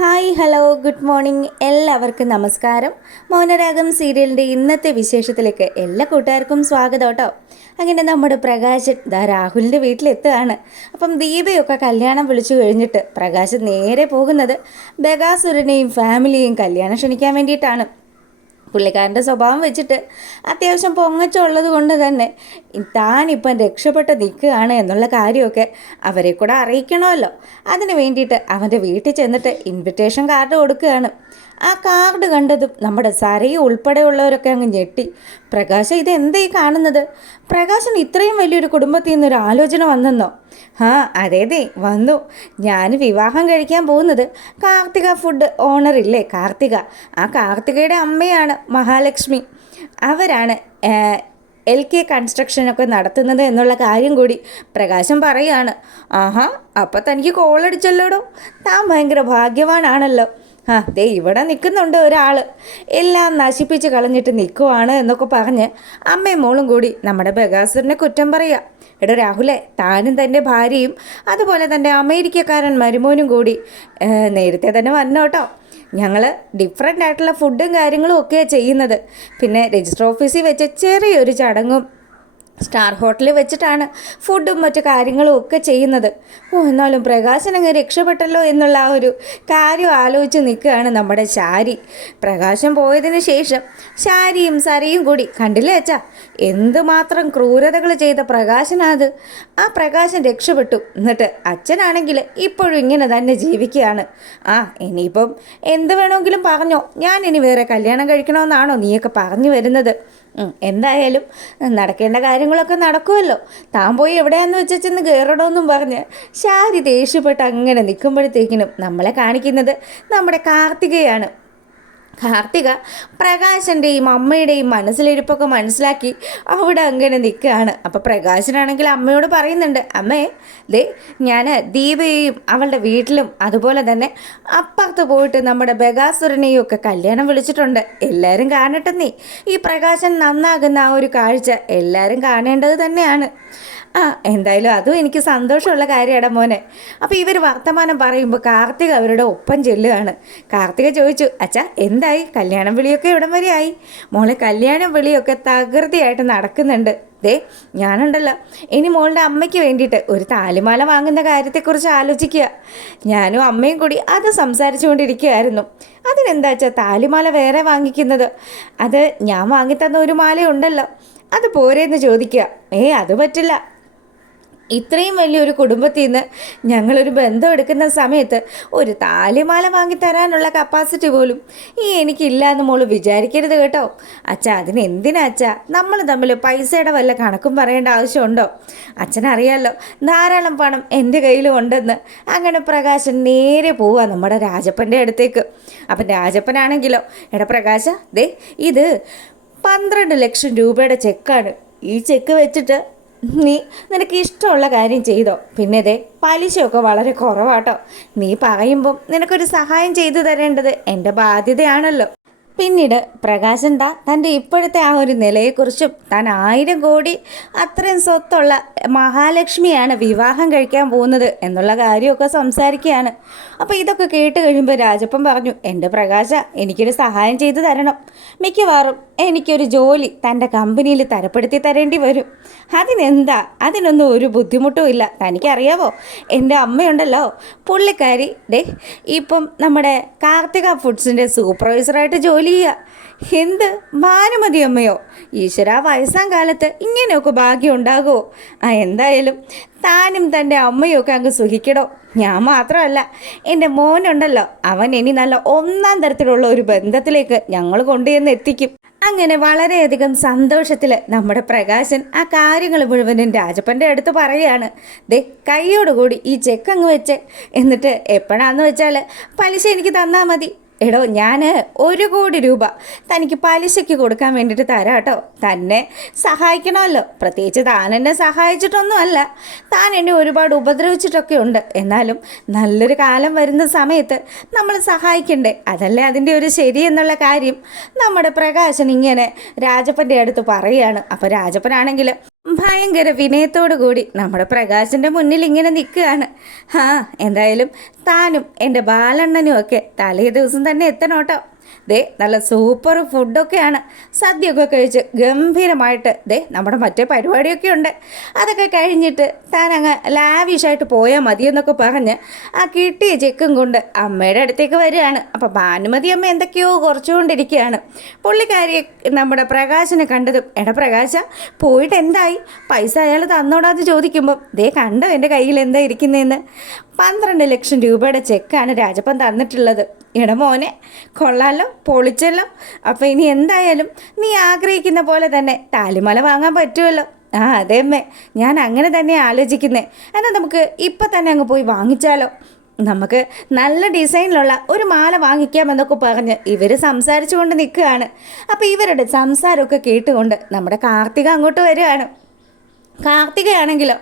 Hi hello good morning എല്ലാവർക്കും നമസ്കാരം. മൗനരാഗം സീരിയലിൻ്റെ ഇന്നത്തെ വിശേഷത്തിലേക്ക് എല്ലാ കൂട്ടുകാർക്കും സ്വാഗതം കേട്ടോ. അങ്ങനെ നമ്മുടെ പ്രകാശൻ രാഹുലിൻ്റെ വീട്ടിലെത്തുകയാണ്. അപ്പം ദീപയൊക്കെ കല്യാണം വിളിച്ചു കഴിഞ്ഞിട്ട് പ്രകാശൻ നേരെ പോകുന്നത് ബഗാസുരനെയും ഫാമിലിയെയും കല്യാണം ക്ഷണിക്കാൻ വേണ്ടിയിട്ടാണ്. പുള്ളിക്കാരൻ്റെ സ്വഭാവം വെച്ചിട്ട് അത്യാവശ്യം പൊങ്ങച്ചുള്ളത് കൊണ്ട് തന്നെ താനിപ്പം രക്ഷപ്പെട്ട് നിൽക്കുകയാണ് എന്നുള്ള കാര്യമൊക്കെ അവരെ കൂടെ അറിയിക്കണമല്ലോ. അതിന് വേണ്ടിയിട്ട് അവൻ്റെ വീട്ടിൽ ചെന്നിട്ട് ഇൻവിറ്റേഷൻ കാർഡ് കൊടുക്കുകയാണ്. ആ കാർഡ് കണ്ടതും നമ്മുടെ സരയും ഉൾപ്പെടെയുള്ളവരൊക്കെ അങ്ങ് ഞെട്ടി. പ്രകാശം ഇതെന്തേ കാണുന്നത്? പ്രകാശൻ ഇത്രയും വലിയൊരു കുടുംബത്തിൽ നിന്നൊരു ആലോചന വന്നെന്നോ? അതേതേ വന്നു. ഞാൻ വിവാഹം കഴിക്കാൻ പോകുന്നത് കാർത്തിക ഫുഡ് ഓണറില്ലേ കാർത്തിക, ആ കാർത്തികയുടെ അമ്മയാണ് മഹാലക്ഷ്മി. അവരാണ് LK കൺസ്ട്രക്ഷനൊക്കെ നടത്തുന്നത് എന്നുള്ള കാര്യം കൂടി പ്രകാശം പറയുകയാണ്. അപ്പം തനിക്ക് കോളടിച്ചല്ലോടോ, താൻ ഭയങ്കര ഭാഗ്യവാനാണല്ലോ. ദേ ഇവിടെ നിൽക്കുന്നുണ്ട് ഒരാൾ, എല്ലാം നശിപ്പിച്ച് കളഞ്ഞിട്ട് നിൽക്കുവാണ് എന്നൊക്കെ പറഞ്ഞ് അമ്മയും മോളും കൂടി നമ്മുടെ ബഗാസുരനെ കുറ്റം പറയുക. എടോ രാഹുലെ, താനും തൻ്റെ ഭാര്യയും അതുപോലെ തൻ്റെ അമേരിക്കക്കാരൻ മരുമോനും കൂടി നേരത്തെ തന്നെ വന്നോട്ടോ. ഞങ്ങൾ ഡിഫറെൻ്റ് ആയിട്ടുള്ള ഫുഡും കാര്യങ്ങളും ഒക്കെയാണ് ചെയ്യുന്നത്. പിന്നെ രജിസ്റ്റർ ഓഫീസിൽ വെച്ച് ചെറിയൊരു ചടങ്ങും സ്റ്റാർ ഹോട്ടലിൽ വെച്ചിട്ടാണ് ഫുഡും മറ്റു കാര്യങ്ങളും ഒക്കെ ചെയ്യുന്നത്. എന്നാലും പ്രകാശൻ അങ്ങ് രക്ഷപ്പെട്ടല്ലോ എന്നുള്ള ആ ഒരു കാര്യം ആലോചിച്ച് നിൽക്കുകയാണ് നമ്മുടെ ശാരി. പ്രകാശം പോയതിന് ശേഷം ശാരിയും സരയും കൂടി കണ്ടില്ലേ അച്ഛാ, എന്തുമാത്രം ക്രൂരതകൾ ചെയ്ത പ്രകാശനാത്. ആ പ്രകാശൻ രക്ഷപ്പെട്ടു, എന്നിട്ട് അച്ഛനാണെങ്കിൽ ഇപ്പോഴും ഇങ്ങനെ തന്നെ ജീവിക്കുകയാണ്. ഇനിയിപ്പം എന്ത് വേണമെങ്കിലും പറഞ്ഞോ, ഞാൻ ഇനി വേറെ കല്യാണം കഴിക്കണമെന്നാണോ നീയൊക്കെ പറഞ്ഞു വരുന്നത്? എന്തായാലും നടക്കേണ്ട കാര്യങ്ങളൊക്കെ നടക്കുമല്ലോ, താൻ പോയി എവിടെയാന്ന് വെച്ചെന്ന് കയറണമെന്നും പറഞ്ഞ് ശാരി ദേഷ്യപ്പെട്ട് അങ്ങനെ നിൽക്കുമ്പോഴത്തേക്കിനും നമ്മളെ കാണിക്കുന്നത് നമ്മുടെ കാർത്തികയാണ്. കാർത്തിക പ്രകാശൻ്റെയും അമ്മയുടെയും മനസ്സിലിരിപ്പൊക്കെ മനസ്സിലാക്കി അവിടെ അങ്ങനെ നിൽക്കുകയാണ്. അപ്പോൾ പ്രകാശനാണെങ്കിൽ അമ്മയോട് പറയുന്നുണ്ട്, അമ്മേ ദേ ഞാൻ ദീപയെയും അവളുടെ വീട്ടിലും അതുപോലെ തന്നെ അപ്പുറത്ത് പോയിട്ട് നമ്മുടെ ബഗാസുരനെയും ഒക്കെ കല്യാണം വിളിച്ചിട്ടുണ്ട്, എല്ലാവരും കാണട്ടെന്നേ. ഈ പ്രകാശൻ നന്നാകുന്ന ആ ഒരു കാഴ്ച എല്ലാവരും കാണേണ്ടത് തന്നെയാണ്. എന്തായാലും അതും എനിക്ക് സന്തോഷമുള്ള കാര്യമാണ് മോനെ. അപ്പോൾ ഇവർ വർത്തമാനം പറയുമ്പോൾ കാർത്തിക അവരുടെ ഒപ്പം ചെല്ലുകയാണ്. കാർത്തിക ചോദിച്ചു, അച്ഛാ എന്തായി, കല്യാണം വിളിയൊക്കെ ഇവിടം വരെ ആയി? മോളെ കല്യാണം വിളിയൊക്കെ തകൃതിയായിട്ട് നടക്കുന്നുണ്ട്. ദേ ഞാനുണ്ടല്ലോ ഇനി മോളുടെ അമ്മയ്ക്ക് വേണ്ടിയിട്ട് ഒരു താലിമാല വാങ്ങുന്ന കാര്യത്തെക്കുറിച്ച് ആലോചിക്കുക. ഞാനും അമ്മയും കൂടി അത് സംസാരിച്ചു കൊണ്ടിരിക്കുകയായിരുന്നു. അതിനെന്താ വെച്ചാൽ താലിമാല വേറെ വാങ്ങിക്കുന്നത്? അത് ഞാൻ വാങ്ങിത്തന്ന ഒരു മാലയുണ്ടല്ലോ, അത് പോരെന്ന് ചോദിക്കുക. അത് പറ്റില്ല, ഇത്രയും വലിയൊരു കുടുംബത്തിൽ നിന്ന് ഞങ്ങളൊരു ബന്ധം എടുക്കുന്ന സമയത്ത് ഒരു താലിമാല വാങ്ങിത്തരാനുള്ള കപ്പാസിറ്റി പോലും എനിക്കില്ല എന്ന് മോള് വിചാരിക്കരുത് കേട്ടോ. അച്ഛാ അതിനെന്തിനാ അച്ഛാ നമ്മൾ തമ്മിൽ പൈസയുടെ വല്ല കണക്കും പറയേണ്ട ആവശ്യമുണ്ടോ? അച്ഛനറിയാമല്ലോ ധാരാളം പണം എൻ്റെ കയ്യിലും ഉണ്ടെന്ന്. അങ്ങനെ പ്രകാശൻ നേരെ പോവുക നമ്മുടെ രാജപ്പൻ്റെ അടുത്തേക്ക്. അപ്പം രാജപ്പനാണെങ്കിലോ, എടാ പ്രകാശ, ദേ ഇത് 12 ലക്ഷം രൂപയുടെ ചെക്കാണ്. ഈ ചെക്ക് വെച്ചിട്ട് നിനക്ക് ഇഷ്ടമുള്ള കാര്യം ചെയ്തോ. പിന്നെ ദേ പലിശയൊക്കെ വളരെ കുറവാട്ടോ. നീ പറയുമ്പം നിനക്കൊരു സഹായം ചെയ്തു തരേണ്ടത് എൻ്റെ ബാധ്യതയാണല്ലോ. പിന്നീട് പ്രകാശൻ തൻ്റെ ഇപ്പോഴത്തെ ആ ഒരു നിലയെക്കുറിച്ചും താൻ 1000 കോടി അത്രയും സ്വത്തുള്ള മഹാലക്ഷ്മിയാണ് വിവാഹം കഴിക്കാൻ പോകുന്നത് എന്നുള്ള കാര്യമൊക്കെ സംസാരിക്കുകയാണ്. അപ്പോൾ ഇതൊക്കെ കേട്ട് കഴിയുമ്പോൾ രാജപ്പൻ പറഞ്ഞു, എൻ്റെ പ്രകാശ എനിക്കൊരു സഹായം ചെയ്തു തരണം. മിക്കവാറും എനിക്കൊരു ജോലി തൻ്റെ കമ്പനിയിൽ തരപ്പെടുത്തി തരേണ്ടി വരും. അതിനൊന്നും ഒരു ബുദ്ധിമുട്ടും ഇല്ല. തനിക്കറിയാവോ എൻ്റെ അമ്മയുണ്ടല്ലോ, പുള്ളിക്കാരി ഇപ്പം നമ്മുടെ കാർത്തിക ഫുഡ്സിൻ്റെ സൂപ്പർവൈസറായിട്ട് ജോലി ചെയ്യുക. എന്ത് ഭാനുമതി അമ്മയോ? ഈശ്വര, വയസ്സാം കാലത്ത് ഇങ്ങനെയൊക്കെ ഭാഗ്യം ഉണ്ടാകുമോ? എന്തായാലും താനും തൻ്റെ അമ്മയൊക്കെ അങ്ങ് സുഖിക്കടോ. ഞാൻ മാത്രമല്ല, എൻ്റെ മോനുണ്ടല്ലോ, അവൻ ഇനി നല്ല 1ാം തരത്തിലുള്ള ഒരു ബന്ധത്തിലേക്ക് ഞങ്ങൾ കൊണ്ടുചെന്ന് എത്തിക്കും. അങ്ങനെ വളരെയധികം സന്തോഷത്തിൽ നമ്മുടെ പ്രകാശൻ ആ കാര്യങ്ങൾ മുഴുവനും രാജപ്പൻ്റെ അടുത്ത് പറയുകയാണ്. കൈയോടുകൂടി ഈ ചെക്ക് അങ്ങ് വെച്ച്, എന്നിട്ട് എപ്പോഴാന്ന് വെച്ചാൽ പലിശ എനിക്ക് തന്നാൽ മതി. എടോ ഞാൻ 1 കോടി രൂപ തനിക്ക് പലിശയ്ക്ക് കൊടുക്കാൻ വേണ്ടിയിട്ട് തരാം കേട്ടോ. തന്നെ സഹായിക്കണമല്ലോ, പ്രത്യേകിച്ച് താൻ എന്നെ സഹായിച്ചിട്ടൊന്നുമല്ല, താൻ എന്നെ ഒരുപാട് ഉപദ്രവിച്ചിട്ടൊക്കെ ഉണ്ട്. എന്നാലും നല്ലൊരു കാലം വരുന്ന സമയത്ത് നമ്മൾ സഹായിക്കണ്ടേ, അതല്ലേ അതിൻ്റെ ഒരു ശരി എന്നുള്ള കാര്യം നമ്മുടെ പ്രകാശൻ ഇങ്ങനെ രാജപ്പൻ്റെ അടുത്ത് പറയുകയാണ്. അപ്പോൾ രാജപ്പനാണെങ്കിൽ ഭയങ്കര വിനയത്തോടു കൂടി നമ്മുടെ പ്രകാശൻ്റെ മുന്നിൽ ഇങ്ങനെ നിൽക്കുകയാണ്. ആ എന്തായാലും താനും എൻ്റെ ബാലണ്ണനും ഒക്കെ തലേ ദിവസം തന്നെ എത്തണം കേട്ടോ. ദേ നല്ല സൂപ്പർ ഫുഡൊക്കെയാണ്. സദ്യയൊക്കെ കഴിച്ച് ഗംഭീരമായിട്ട് ദേ നമ്മുടെ മറ്റേ പരിപാടിയൊക്കെ ഉണ്ട്. അതൊക്കെ കഴിഞ്ഞിട്ട് താൻ അങ്ങ് ലാവിഷായിട്ട് പോയാൽ മതിയെന്നൊക്കെ പറഞ്ഞ് ആ കിട്ടിയ ചെക്കും കൊണ്ട് അമ്മയുടെ അടുത്തേക്ക് വരികയാണ്. അപ്പോൾ ഭാനുമതി അമ്മ എന്തൊക്കെയോ കുറച്ചുകൊണ്ടിരിക്കുകയാണ്. പുള്ളിക്കാരിയെ നമ്മുടെ പ്രകാശനെ കണ്ടതും എടാ പ്രകാശ പോയിട്ട് എന്തായി, പൈസ അയാൾ തന്നോടാന്ന് ചോദിക്കുമ്പം ദേ കണ്ടോ എൻ്റെ കയ്യിൽ എന്താ ഇരിക്കുന്നതെന്ന്. 12 ലക്ഷം രൂപയുടെ ചെക്കാണ് രാജപ്പൻ തന്നിട്ടുള്ളത്. എടാ മോനെ കൊള്ളാലോ, പൊളിച്ചല്ലോ. അപ്പോൾ ഇനി എന്തായാലും നീ ആഗ്രഹിക്കുന്ന പോലെ തന്നെ താലിമല വാങ്ങാൻ പറ്റുമല്ലോ. ആ അതെ അമ്മേ, ഞാൻ അങ്ങനെ തന്നെ ആലോചിക്കുന്നേ. എന്നാൽ നമുക്ക് ഇപ്പം തന്നെ അങ്ങ് പോയി വാങ്ങിച്ചാലോ. നമുക്ക് നല്ല ഡിസൈനിലുള്ള ഒരു മാല വാങ്ങിക്കാമെന്നൊക്കെ പറഞ്ഞ് ഇവർ സംസാരിച്ചു കൊണ്ട് നിൽക്കുകയാണ്. അപ്പോൾ ഇവരുടെ സംസാരമൊക്കെ കേട്ടുകൊണ്ട് നമ്മുടെ കാർത്തിക അങ്ങോട്ട് വരികയാണ്. കാർത്തികയാണെങ്കിലോ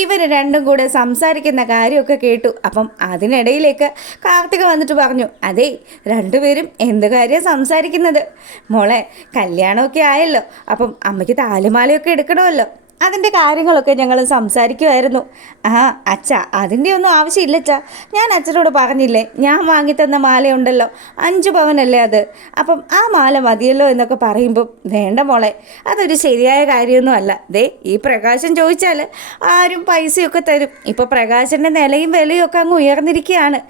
ഇവർ രണ്ടും കൂടെ സംസാരിക്കുന്ന കാര്യമൊക്കെ കേട്ടു. അപ്പം അതിനിടയിലേക്ക് കാർത്തിക വന്നിട്ട് പറഞ്ഞു, അതേ രണ്ടുപേരും എന്ത് കാര്യമാണ് സംസാരിക്കുന്നത്? മോളെ കല്യാണമൊക്കെ ആയല്ലോ, അപ്പം അമ്മയ്ക്ക് താലിമാലയൊക്കെ എടുക്കണമല്ലോ, അതിൻ്റെ കാര്യങ്ങളൊക്കെ ഞങ്ങൾ സംസാരിക്കുമായിരുന്നു. ആ അച്ഛ അതിൻ്റെ ഒന്നും ആവശ്യമില്ല അച്ഛാ, ഞാൻ അച്ഛനോട് പറഞ്ഞില്ലേ ഞാൻ വാങ്ങിത്തന്ന മാലയുണ്ടല്ലോ 5 പവനല്ലേ അത്, അപ്പം ആ മാല മതിയല്ലോ എന്നൊക്കെ പറയുമ്പം വേണ്ട മോളെ അതൊരു ശരിയായ കാര്യമൊന്നും അല്ല. ദേ ഈ പ്രകാശൻ ചോദിച്ചാൽ ആരും പൈസയൊക്കെ തരും. ഇപ്പോൾ പ്രകാശൻ്റെ നിലയും വിലയും ഒക്കെ അങ്ങ് ഉയർന്നിരിക്കുകയാണ്.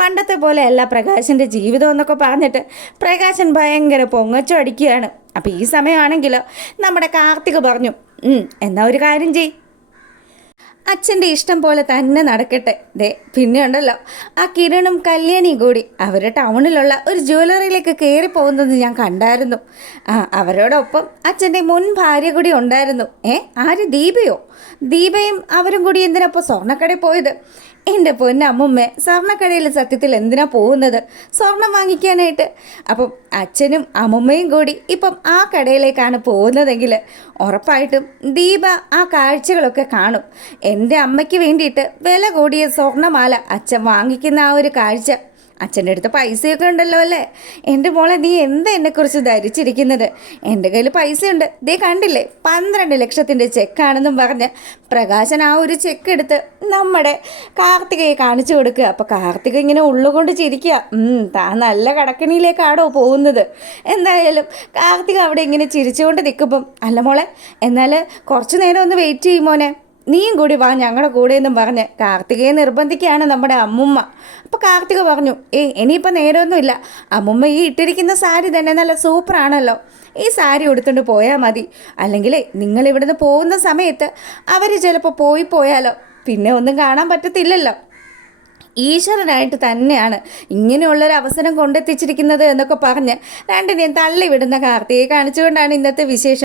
പണ്ടത്തെ പോലെയല്ല പ്രകാശൻ്റെ ജീവിതം എന്നൊക്കെ പറഞ്ഞിട്ട് പ്രകാശൻ ഭയങ്കര പൊങ്ങച്ചം അടിക്കുകയാണ്. അപ്പോൾ ഈ സമയമാണെങ്കിലോ നമ്മുടെ കാർത്തിക പറഞ്ഞു, എന്നാ ഒരു കാര്യം ചെയ്, അച്ഛൻ്റെ ഇഷ്ടം പോലെ തന്നെ നടക്കട്ടെ. ദേ പിന്നെ ഉണ്ടല്ലോ ആ കിരണും കല്യാണിയും കൂടി അവർ ടൗണിലുള്ള ഒരു ജ്വല്ലറിയിലേക്ക് കയറി പോകുന്നത് ഞാൻ കണ്ടായിരുന്നു. അവരോടൊപ്പം അച്ഛൻ്റെ മുൻ ഭാര്യ കൂടി ഉണ്ടായിരുന്നു. ആര്, ദീപയോ? ദീപയും അവരും കൂടി എന്തിനാ ഇപ്പോൾ സ്വർണ്ണക്കടയിൽ പോയത്? എൻ്റെ പൊന്നമ്മൂമ്മേ, സ്വർണ്ണക്കടയിൽ സത്യത്തിൽ എന്തിനാ പോകുന്നത്? സ്വർണം വാങ്ങിക്കാനായിട്ട്. അപ്പം അച്ഛനും അമ്മുമ്മയും കൂടി ഇപ്പം ആ കടയിലേക്കാണ് പോകുന്നതെങ്കിൽ ഉറപ്പായിട്ടും ദീപ ആ കാഴ്ചകളൊക്കെ കാണും. എൻ്റെ അമ്മയ്ക്ക് വേണ്ടിയിട്ട് വില കൂടിയ സ്വർണ്ണമാല അച്ഛൻ വാങ്ങിക്കുന്ന ആ ഒരു കാഴ്ച. അച്ഛൻ്റെ അടുത്ത് പൈസയൊക്കെ ഉണ്ടല്ലോ അല്ലേ? എൻ്റെ മോളെ നീ എന്താ എന്നെക്കുറിച്ച് ധരിച്ചിരിക്കുന്നത്? എൻ്റെ കയ്യിൽ പൈസയുണ്ട്, ദേ കണ്ടില്ലേ 12 ലക്ഷത്തിൻ്റെ ചെക്കാണെന്നും പറഞ്ഞ് പ്രകാശൻ ആ ഒരു ചെക്ക് എടുത്ത് നമ്മുടെ കാർത്തികയെ കാണിച്ചു കൊടുക്കുക. അപ്പോൾ കാർത്തിക ഇങ്ങനെ ഉള്ളുകൊണ്ട് ചിരിക്കുക. താൻ നല്ല കടക്കണിയിലേക്കാണോ പോകുന്നത്? എന്തായാലും കാർത്തിക അവിടെ ഇങ്ങനെ ചിരിച്ചുകൊണ്ട് നിൽക്കുമ്പം അല്ല മോളെ എന്നാൽ കുറച്ച് നേരം ഒന്ന് വെയിറ്റ് ചെയ്യും മോനെ, നീയും കൂടി വാ ഞങ്ങളുടെ കൂടെ എന്നും പറഞ്ഞ് കാർത്തികയെ നിർബന്ധിക്കുകയാണ് നമ്മുടെ അമ്മുമ്മ. അപ്പോൾ കാർത്തിക പറഞ്ഞു, ഇനിയിപ്പോൾ നേരമൊന്നുമില്ല, അമ്മുമ്മ ഈ ഇട്ടിരിക്കുന്ന സാരി തന്നെ നല്ല സൂപ്പറാണല്ലോ, ഈ സാരി ഉടുത്തുകൊണ്ട് പോയാൽ മതി. അല്ലെങ്കിൽ നിങ്ങൾ ഇവിടുന്ന് പോകുന്ന സമയത്ത് അവർ ചിലപ്പോൾ പോയാലോ പിന്നെ ഒന്നും കാണാൻ പറ്റത്തില്ലല്ലോ. ഈശ്വരനായിട്ട് തന്നെയാണ് ഇങ്ങനെയുള്ളൊരു അവസരം കൊണ്ടെത്തിച്ചിരിക്കുന്നത് എന്നൊക്കെ പറഞ്ഞ് രണ്ടിനെയും തള്ളിവിടുന്ന കാർത്തികയെ കാണിച്ചുകൊണ്ടാണ് ഇന്നത്തെ വിശേഷം.